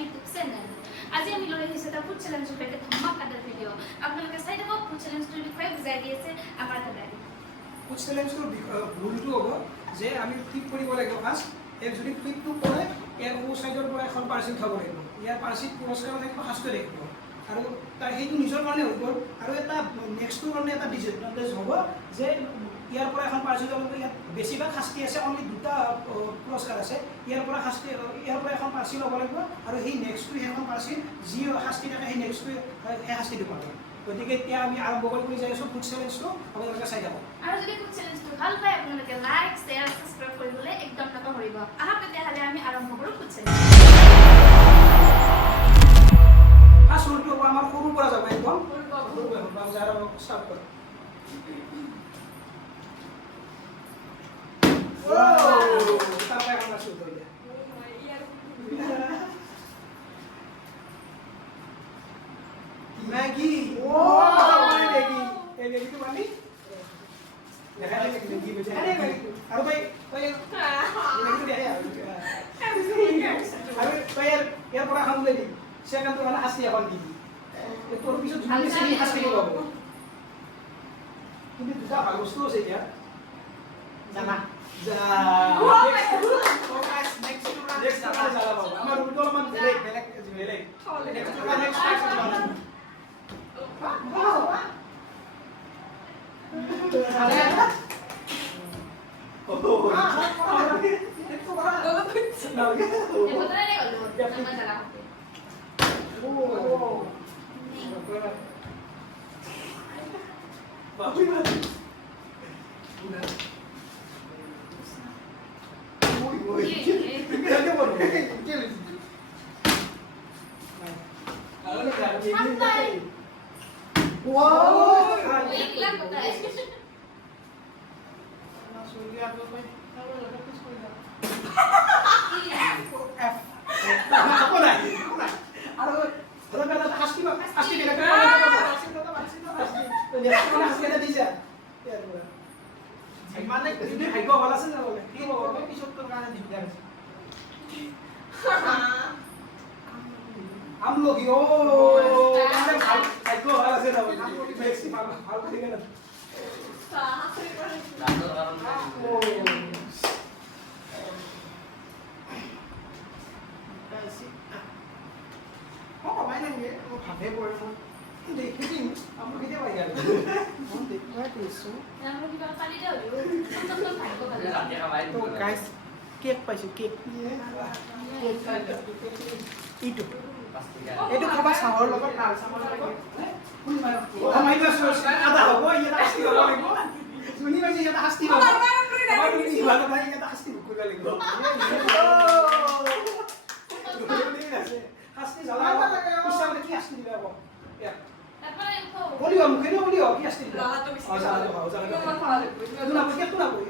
YouTube channel. আজি আমি লৈ আহিছো এটা ফুড চ্যালেঞ্জৰ এটা ধমাকাদাৰ ভিডিও। আপোনালোকে চাই থাকক ফুড চ্যালেঞ্জটোৰ বিষয়ে বুজাই দি আছে আমাৰ দাদাই। ফুড চ্যালেঞ্জটোৰ ভুলটো হ'ব যে আমি ফ্লিপ কৰিব লাগিব ফাৰ্ষ্ট। এক যদি ফ্লিপটো কৰে ইয়াৰ সো সাইডৰ পৰা এখন পাৰ্সেল খাব লাগিব। ইয়াৰ পাৰ্সেল পুৰস্কাৰ থাকিব হাসটো দেখিব। আৰু তাৰ সেইটো নিজৰ কাৰণে হৈ গ'ল আৰু এটা নেক্সটৰ কাৰণে এটা ডিসএডভান্টেজ হ'ব যে ইয়াৰ পৰা এখন পাৰ্সেল ল'ব ইয়াত বেছিভাগ শাস্তি আছে অনলি দুটা পুৰস্কাৰ আছে ইয়াৰ পৰা শাস্তি ইয়াৰ পৰা এখন পাৰ্সেল ল'ব লাগিব আৰু সেই নেক্সটটো সেইখন পাৰ্সেল যি শাস্তি থাকে সেই নেক্সটটো সেই শাস্তিটো পাব গতিকে এতিয়া আমি আৰম্ভ কৰিব যাই আছো ফুড চ্যালেঞ্জটো আপোনালোকে চাই থাকক আৰু যদি ফুড চ্যালেঞ্জটো ভাল পায় আপোনালোকে লাইক শেয়াৰ সাবস্ক্ৰাইব কৰিবলৈ একদম নাপাহৰিব আহক তেতিয়াহ'লে আমি আৰম্ভ কৰো ফুড চ্যালেঞ্জ ফাৰ্ষ্ট ৰুলটো হ'ব আমাৰ সৰুৰ পৰা যাব একদম সৰু যাৰ ষ্টাৰ্ট কৰ Maggi. Wow. Maggi. Maggi tu mana? Dah ada Maggi macam ni. Ada Maggi. Aduh baik. Baik. Maggi tu dia ya. Aduh bayar. Yang pernah kamu tadi. Saya akan tuh anak asli apa gini. Itu bisa juga di sini asli loh. Ini juga bagus tuh sih ya. Sana. Next salah apa? Amar dulu aman belek. Next Wow. Iklan betul. Langsung lihat apa? Kalau ada kus kuda. F. Apa lagi? Aduh, kalau kata pasti kok, pasti kena pasti. Lihat mana pasti ada bisa. Ya, gimana? Ini haiko balasan apa boleh? Ini bawa episode terkana di bidang. हम लोग यो haiku वाला से ना maxi हाल करेंगे ना oh mainan ये वो भागे बोल रहा हूँ देखिए हम लोग किधर भाई यार हम देखते हैं तो हम लोग की बात खाली जाओ हम सब हाइको कर तो गाइस केक पाइছো केक itu itu খাবা চাহৰ লগত লাল চাহৰ লগত আমাৰ মাছ আদা হ'ব এটা শাস্তি হ'ব লাগিব শুনি মাজি এটা শাস্তি হ'ব আমাৰ তুমি ইমান ভাই এটা শাস্তি কৰিব লাগিব শাস্তি জ্বলা পিছলে কি শাস্তি দিবা হ'ব তারপরে উঠো বলিও মুখে ন বলিও কি শাস্তি দিবা জ্বালা তো না বলি তো না বলি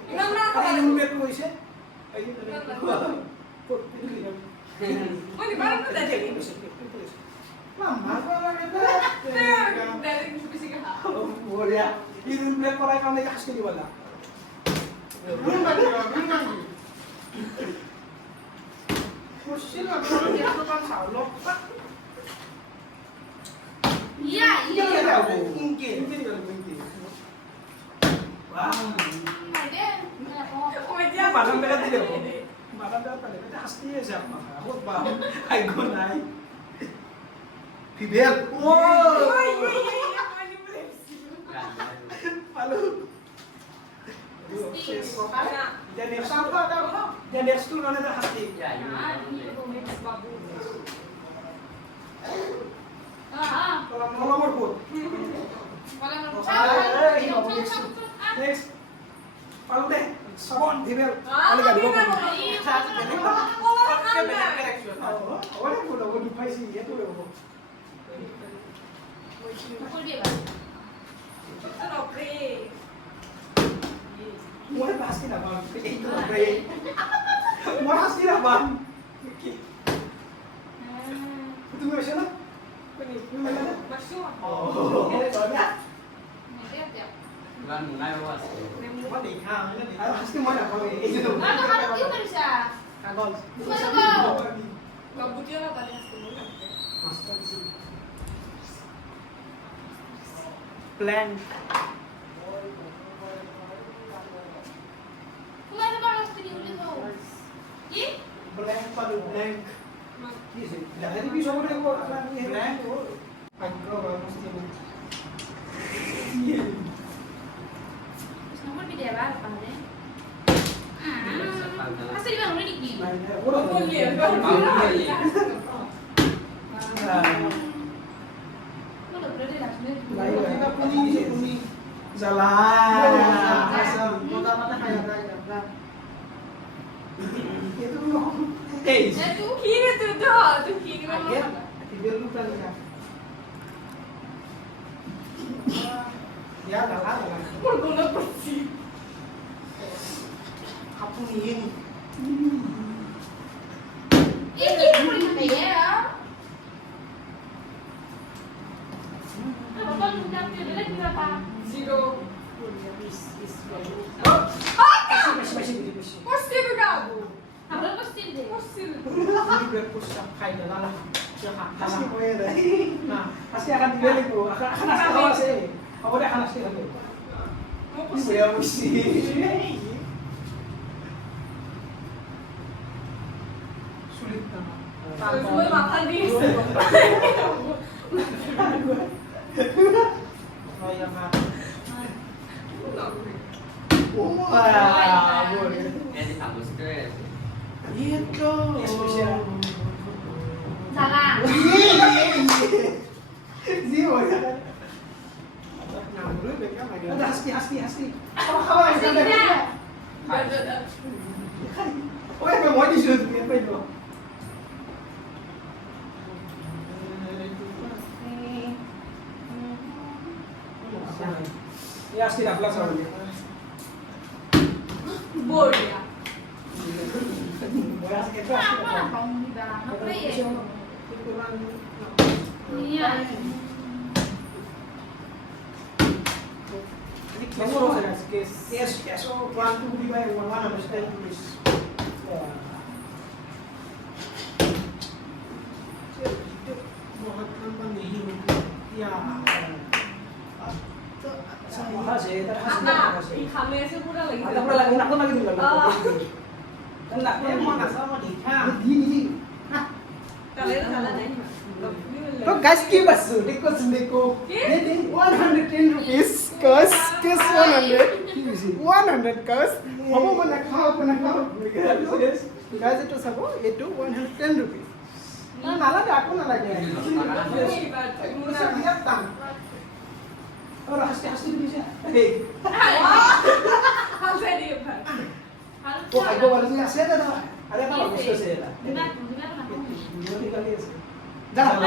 এই মুখে কইছে এই Ini barang tu dah jadi. Mama, kalau kita, dari bisik ha. Boleh. Ini rumah korai kamu nak kasih ni wala. Rumah ni. Musim apa dia tu kan salok. Iya, iya. Mungkin. Wah. Ada. Barang berat tidak. Barang berat pada kita pasti ya siapa? Aku paham. Ayo naik. Fidel. Wow. Halo. Dan next apa tahu? Dan next tu mana dah pasti. Ya, ini komen babu. Kalau nomor pun. Next. Kalau deh, sabon Fidel. Kalau gak dua. Awalnya pun aku lupa sih ya tu loh. Pukul dia bang. Mau pasti nak bang. Itu pre. Mau pasti nak bang. Itu macam mana? Ini mana? Oh, banyak. Bukan mulai was. Cuma dikah, pasti mana kalau itu. Kalau itu bisa. Kagol. Bukan kau. Gabutiya na tadi hasil mo lang. Master G plan তোমার বাবা স্ত্রী বলে দাও কি blank পালু blank কি সে জাহেরি কি সবরে কো ব্ল্যাঙ্ক আগ্রহ বামস্তি না ইয়ে নম্বর ভিডিও বার পারে হাসি দিবা হলো নাকি ওরা বললি বলো ব্রেডে রাখবে লাইভা তুমি জ্বালা আসাম তোদা মাথা খায়া যায় না itu no hey তুই কি রে তুই তো কি রে agen video lu kan ya dah lah Por guna persi. kapu ni এই কি করে খাবে বাবা লুকা পেলে কি বাবা Zero. masih Possível, Gabo. আমরা বসছি দে Possível. ini breakfast tak kai dah lah pasti boleh dah nah pasti akan dibeli tu akan nasi kawan sih apa dia akan nasi lagi Não ini possível. dia mesti sulit nama Foi matar disso. oh ya mak Não. wah boleh Ini tambah stres. itu spesial salah Zero ya. Ada hasti. Apa kabar ya? Ada. Oh ya, mau di sini apa itu? Ya, hasti dah kelas orangnya. Bolha. Beras kita. apa kamu bilang apa ya iya Vamos a ver, que eso cuánto viva en Guadalajara, no está en Luis. बहुत number नहीं या sama sih, tapi Nah, ikannya sih pura lagi. ada pula lagi, nak lagi dulu. Dan nak pula mau nak sama di Ini. Kalian salah nanya. तो guys की बस देखो ये 110 rupees कस 100 कस हम मना खाओ guys itu sabo itu 110 rupees ना नाला दे aku नाला दे मुझे lihat tang और हंसते bisa Harusnya dia, Pak. oh aku barusan saya ada apa bagus saya ada gimana dua kali ya jangan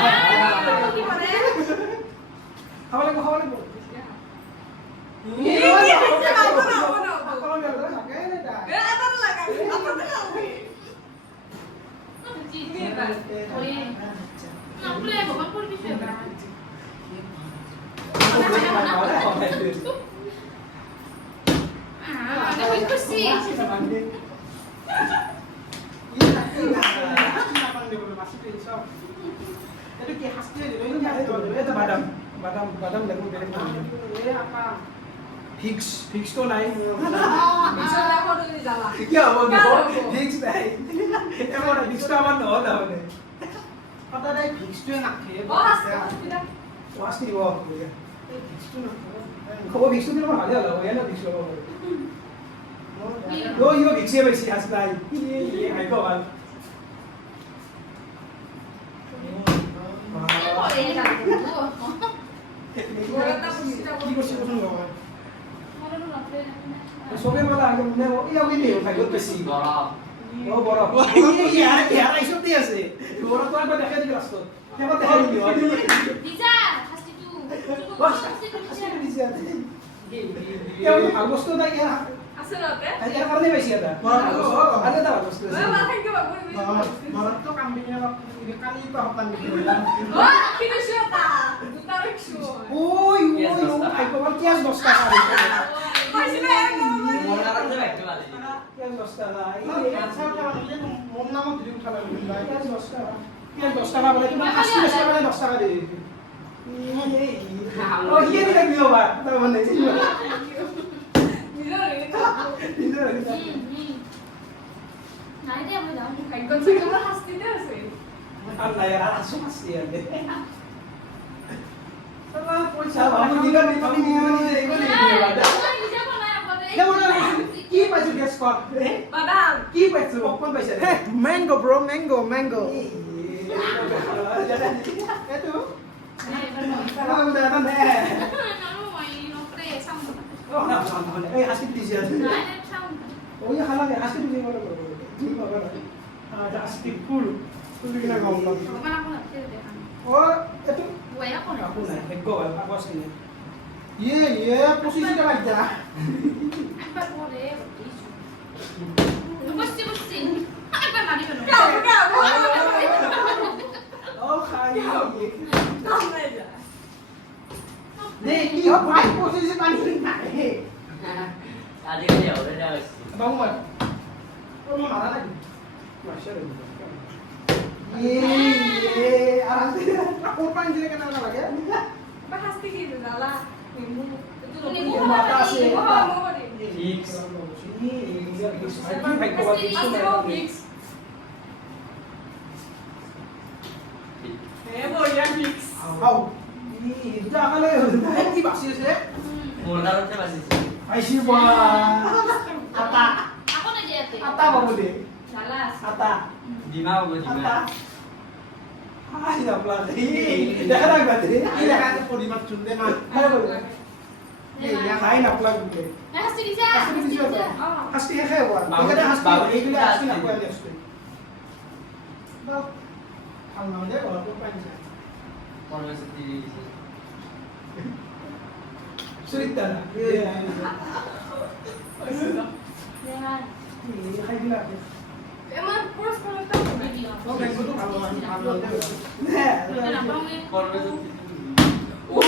hawale ko Ini bisa apa? kalau enggak ada makanya dah Ya, apa tuh lah kan? Apa tuh lah? ini Pak oh iya nah boleh bapak pun bisa Pak ada kursi badam lagu dari fix to naik Bisa lah kalau di jalan. क्या वो fix नहीं ये बोला fix तो हमारा नौ था उन्हें पता नहीं fix तो ना थे Oh, tidak. pasti वो fix to ना kau fix to dia mana ada lah ya na fix lo yo yo fix ya masih hasta ini ayo kan ini boleh ya Ibu sih usun lo kan mau dulu lah soalnya malah yang mau iya ini kayak gue sih Borok. oh borok iya isu dia sih borok tuh apa dah di kelas tuh siapa teh ini bisa pasti tuh wah pasti pasti bisa bisa ya Agustus tuh dah ya Asal apa? aja karena masih ada ada tahu Agustus Makan ke bagus. borok tuh kambingnya waktu ini kali itu apa bilang Oh, kita siapa? Itu tarik semua. Uy, ayo kau kias dos kali. Masih banyak. Mau naruh tuh baik tuh. পিঁয়াজ 10 টাকা আচ্ছা খালে মোৰ নামত যদি উঠা লাগে পিঁয়াজ 10 টাকা পিঁয়াজ 10 টাকা বলে তোমার 80 টাকা বলে 10 টাকা দিয়ে দিবি ও ইয়ে দিলে কি হবে তার মানে নাই দে আমি যাম ভাগ্য থেকে আমার হাসতিতে আছে আল্লাহ আর আসো মাসি আলে সালা পয়সা আমি দিগা নিপানি নিয়ে নিয়ে এগুলো নিয়ে বাদা কি পাইছো গেস কর বাদাম কি পাইছো পপকর্ন পাইছো হে ম্যাঙ্গো ব্রো ম্যাঙ্গো এতো নাই এবার নয় সালাম দাদা নে নানো মই নকরে সাম ও না এই হাসি দিছি আছে নাই না সাম ওই হালা হাসি দিছি বলে ঠিক বাবা আজ হাসি কুল কুল কিনা গাম না ভগবান আপনার ছেড়ে দেখান ও এতো ওই আপন আপু না ভাগ্য ভালো আবাস কিনে ইয়ে 25 টাকা যা একবার বলে বসছি বসছি একবার মারি কেন ও খাই কাম নাই যা নে কি হয় ভাই 25 পানি না হে আজকাল ওরে যাচ্ছে বাবু মার ওর মা মারা নাকি মাশাআল্লাহ ইয়ে আরাম করে ওর পানি দিলে কেন না লাগে বা হাসতে কি দাদা নিমু তুমি নিমু মুখ মাতা আছে, আছে মুখ ফিক্স আও এটা খালে কি বাসি আছে মোর কারণে বাসিছে আইসি বা আতা আপন যেতে আতা বাবু দে জালাস আতা ডিমা হবে ডিমা আতা হাই আপলা দেখা না বাদে কি দেখা পরিমাপ চুনদে মা এই খাই না আপলা গুলে না হাসি দিছা হাসি দিছা হাসি খাই বা এটা হাসি এইগুলো হাসি না কোয়া নেক্সট দাও আমরা দে বড় তো পাই না পরমেশ দিয়েছে সুরিতা দেখান খাই দিলা এমন পুরস্কারটা ভিডিও ও ব্যাংকো তো ভালো ভালো দে হ্যাঁ এটা আপনি পরমেশ ও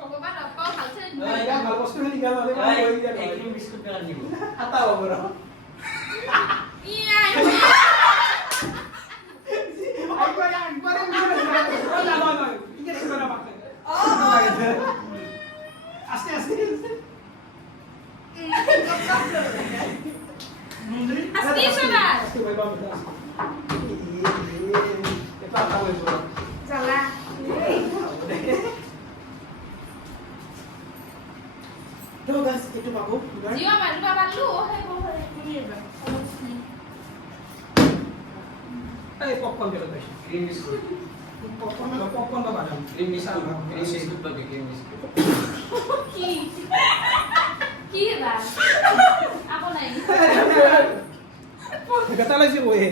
ভগবান আপা খালছে এটা ভালো বস্তু হলি গেল হলে ভালো হই গেল একদম বিস্কুট পেলা দিব আতা বাবু ইয়া একবারে না না না ইকে দেখো না বাকি আস্তে আস্তে আজকে শোনা আস্তে ভাই বাবু এটা আতা হই গেল জালা তো গাইস একটু পাবো জিও মারু বাবা লু হে বলে এই পপকর্ন দিলো বেশ ক্রিম বিস্কুট পপকর্ন বাবা ক্রিম বিস্কুট ক্রিম বিস্কুট পাবে ক্রিম বিস্কুট কি কি বা আপন নাই কত লাগছে ওয়ে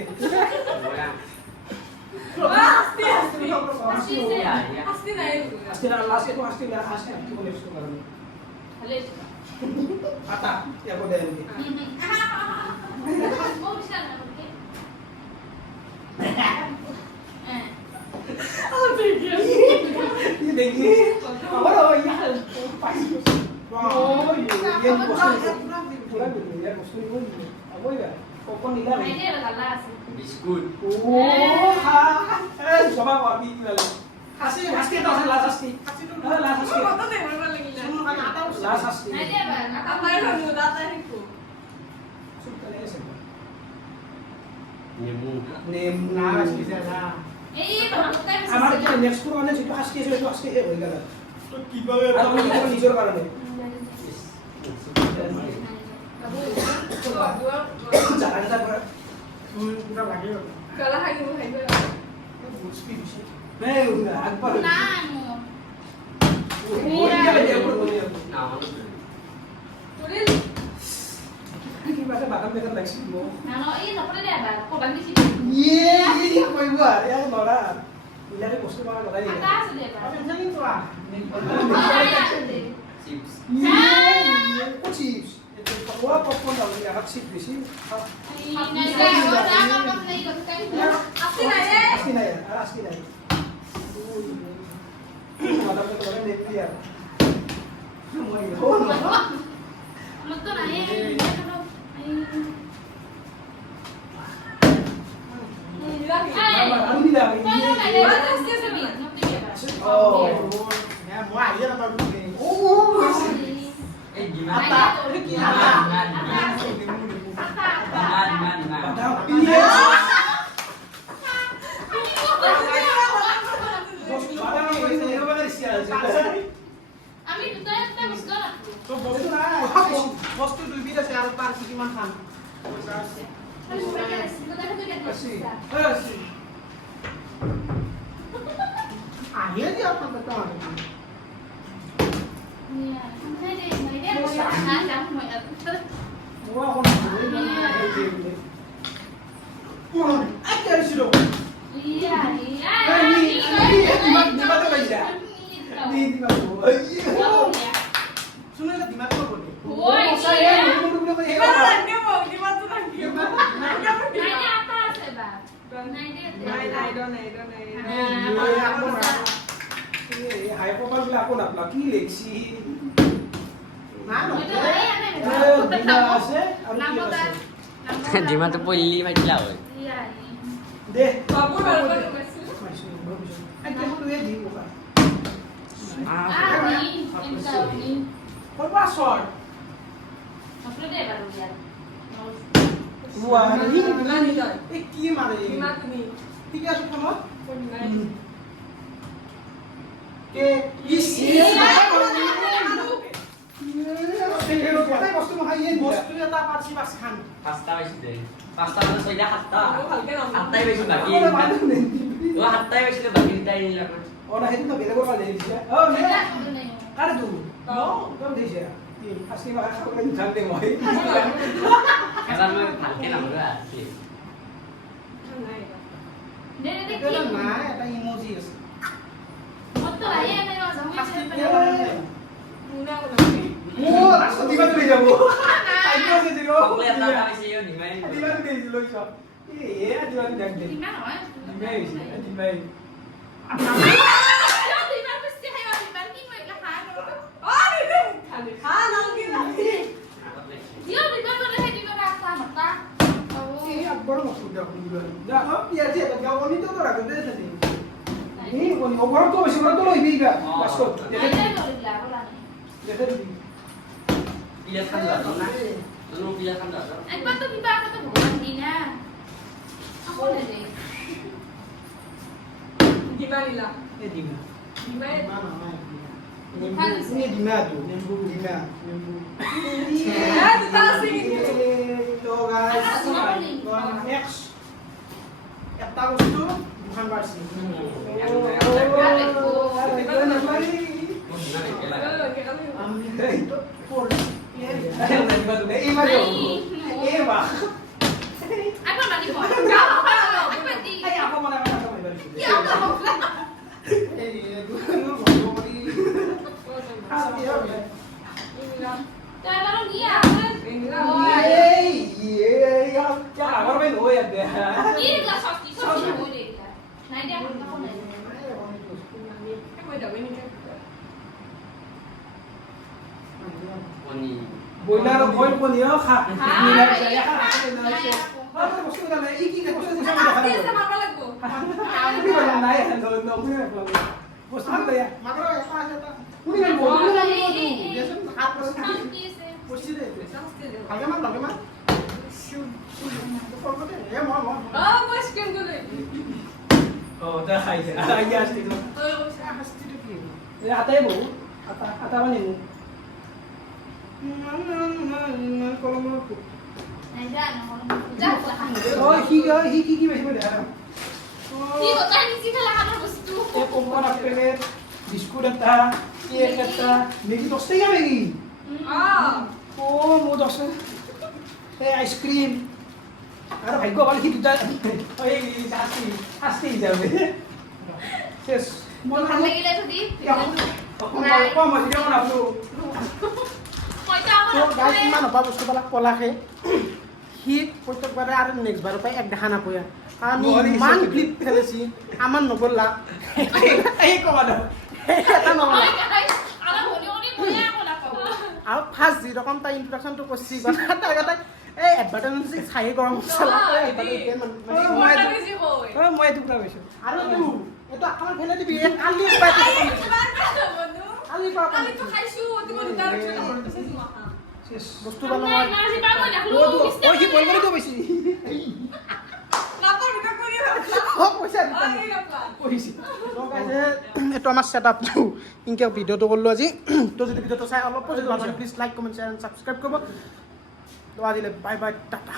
হাসতে হাসতে হাসি ইয়া ইয়া হাসতে নাই আস্তে না লাস্ট একটু আস্তে না আস্তে কি বলে শুরু করব হলে আতা ইয়া বলে দেন বলছ না ওকে ये देखिए और इया पाइस ओ ये पूरा यार उसको बोल अब वो यार पॉपकॉर्न निकाल নাই দে জালা আছে বিস্কুট ओ हा ए सभा पार्टी की वाले हंसी हंसते तो लास्ट हंसती हां लास्ट हंसती কত দেব লাগিলা শুনো কানে আতা लास्ट हंसती নাই দে বা আপনার হলো দাদা হিকো सुन कर ले से নেমু नेम না ना আসি না এই বাবা তাই আমার কি নেক্সট কোন মানে যেটা হাসকে এসে হাসকে হয়ে গেল তো কিভাবে আর আমি কি নিজের কারণে জানা না করে পুরা লাগে কলা হাইবো হাইবো বুঝবি বেশি मैं একবার না মো ওই গেলে যে উপর বলি না আমার তোরে কি বাসা বাগান দেখে লাগছিল না না এই নপরে দে বা কো বান্দি ছি ইয়ে কইবা ইয়া লড়া ইলারে বস্তু বানা লড়াই আতা আছে দে বা আমি জানি তো চিপস ইয়ে চিপস ওরা পপকর্ন দাও ইয়া হাত চিপস বেশি নাই দে ও না কাম নাই করতে হাসতে নাই রে আজকে নাই আর আজকে নাই মাথা তো বলে নেপ দিয়া মই ও আমার তো নাই আমি দিলাম ও হ্যাঁ মই আইয়া না পারবো ও এই ডিমা আটা এটা কি আটা দাও আমি দুটো একটা বুঝলো না তো বস্তু না বস্তু দুই বিট আছে আর পারছি কিমান খান আমি মোবাইল দেখছি তো দেখো তো আসি আইয়া দি আপনার তো আমার ও এখন আচ্ছা ছিল শুনে না দিমাগ তো বলি এবার রাখবে দিমা তো রাখবে হাই প্রোফাইল গুলো এখন আপনার কি লেখছি না আছে আর কি আছে ডিমা তো পল্লি মাইলা হয় দে বাবু বলবো আচ্ছা তুই দি ওকা Ini, কোন পাসওয়ার্ড ওয়া নানি যায় এই কি মানে দিমা তুমি ঠিক আছে কোন কোন নানি কে ইসি বস্তু এটা পারছি বাস খান পাঁচটা বেশি দে পাঁচটা মানে ছয়টা সাতটা ভালকে নাম সাতটাই বেশি বাকি ও সাতটাই বেশি বাকি তাই নিলা ওরা হেতু তো বেলে করে দিছে ও নে কারে দু নো কম দিছে আসি বা করে জানতে মই এবার মই ভালকে নামরা আছে নাই এটা না এটা ইমোজি আছে মুনা ও রাস্তা দিবা তুই যাব আইতো আছে জিরো ওই এটা পাইছে ইও নিমাই দিবা তুই দিল সব এ দিবা তুই দেখ দে দিবাই খালি খা নাম কি নাকি এই বড় মত দাও যা ইয়া যে গাও নি তো তোরা গদে আছে নি কোন ওভার তো বেশি বড় তো লইবি গা বাস কর দেখে দেখে পিয়া খান দাও না lu piya kan dah Ekbat tuh kita apa tuh bukan Dina. Aku udah deh. Gimana lah? এ দিমা Gimana? না না ini Dina tuh nembu Dina nembu Ya, itu tahu sih. তো guys Atas semua nih. X eta itu bukan versi itu por Apa mandi mau? Apa di? Ya apa mau? Jangan baru dia. Ini gelas sosis sosis boleh. Nah dia aku nih. Kamu udah ini kan? oni বইলার বইল কোনিও খা নিলা যায় খা বাবা বস্তু না এই কি বস্তু দিছা না Pasti sama apa lagu? আমি বললাম নাই নো নো বস্তু না মাত্র একটা আছে তা উনি বলবো না যেসব হাত করে Sampai sih. বসি দে Pasti deh. আগে মা লাগে মা ফরগতে এ মা মা Ah, mas kan dulu. ও দা খাইছে আইয়া আসছে তো Oh, হাসতে কি এ আতাই বউ আতা মানে মু কলম Nah jangan mau. Jangan lah. ও হি কি বেশি বলে আর Ini kok tadi sih kalau kamu bestu. A company আপেলে biscuit এটা কেক এটা মেগি দশটাই মেগি ah. ও মো দশ এ আইসক্রিম আর ভাগ্য ভালো কি দুটা ওই হাসি যাবে শেষ Mau kan lagi lihat tadi. কম আছে কেমন আপনি Mau coba. তো গাইস ইমান অপা বস্তুবিলাক পলাকে সি প্ৰত্যেকবাৰে আৰু নেক্সট বাৰৰ পৰা এক দেখা নাপায় আমি ইমান ক্লিপ খেলিছি আমাৰ নগলা এই কবা এটা নহ'ল Guys, alam mo, ni punya ako na ko. আৰু ফাৰ্ষ্ট যিৰকম তাই ইন্ট্ৰোডাকশনটো কৰছি তাই এই এডভাৰ্টাইজমেন্ট চাই গৰম মছলা মই এইটো কথা কৈছো আৰু এইটো আমাৰ ফেলে দিবি কালি পাই কালি বস্তু বনোৱা ওই কি বল কৰি তো বেছি এইটো আমাৰ ছেটআপটো ইনকে ভিডিঅ'টো কৰিলো আজি তো যদি ভিডিঅ'টো চাই অলপ যদি ভাল লাগে please like comment share and subscribe কৰিব তো আজিলৈ বাই বাই টাটা